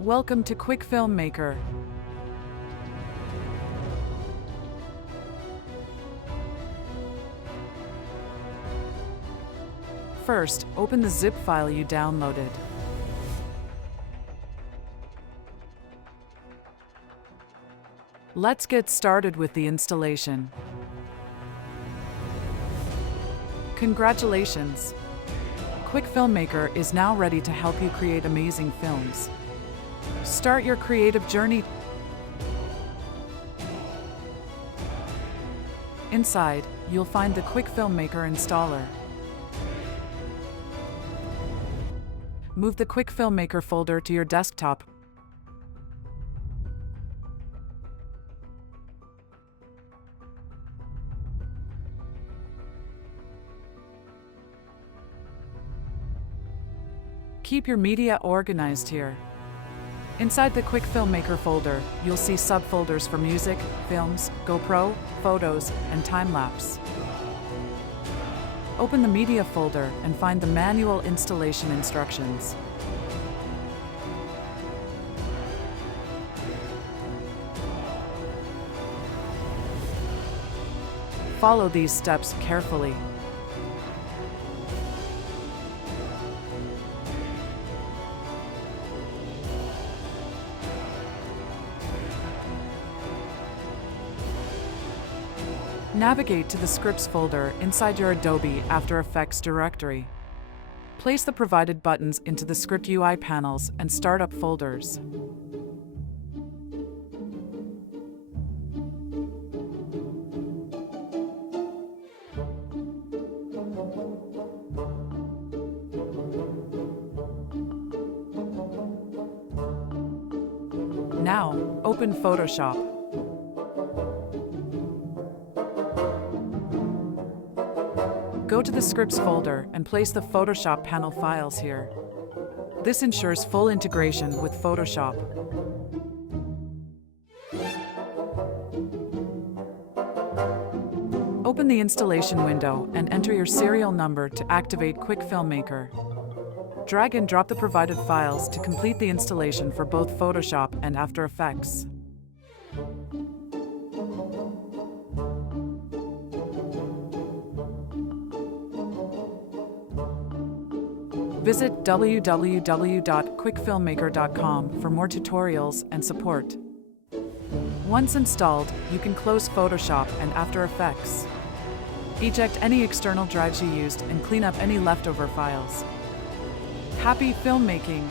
Welcome to QuickFilmMaker. First, open the zip file you downloaded. Let's get started with the installation. Congratulations! QuickFilmMaker is now ready to help you create amazing films. Start your creative journey. Inside, you'll find the QuickFilmMaker installer. Move the QuickFilmMaker folder to your desktop. Keep your media organized here. Inside the QuickFilmMaker folder, you'll see subfolders for music, films, GoPro, photos, and time-lapse. Open the media folder and find the manual installation instructions. Follow these steps carefully. Navigate to the Scripts folder inside your Adobe After Effects directory. Place the provided buttons into the Script UI panels and start up folders. Now, open Photoshop. Go to the Scripts folder and place the Photoshop panel files here. This ensures full integration with Photoshop. Open the installation window and enter your serial number to activate QuickFilmMaker. Drag and drop the provided files to complete the installation for both Photoshop and After Effects. Visit www.quickfilmmaker.com for more tutorials and support. Once installed, you can close Photoshop and After Effects. Eject any external drives you used and clean up any leftover files. Happy filmmaking!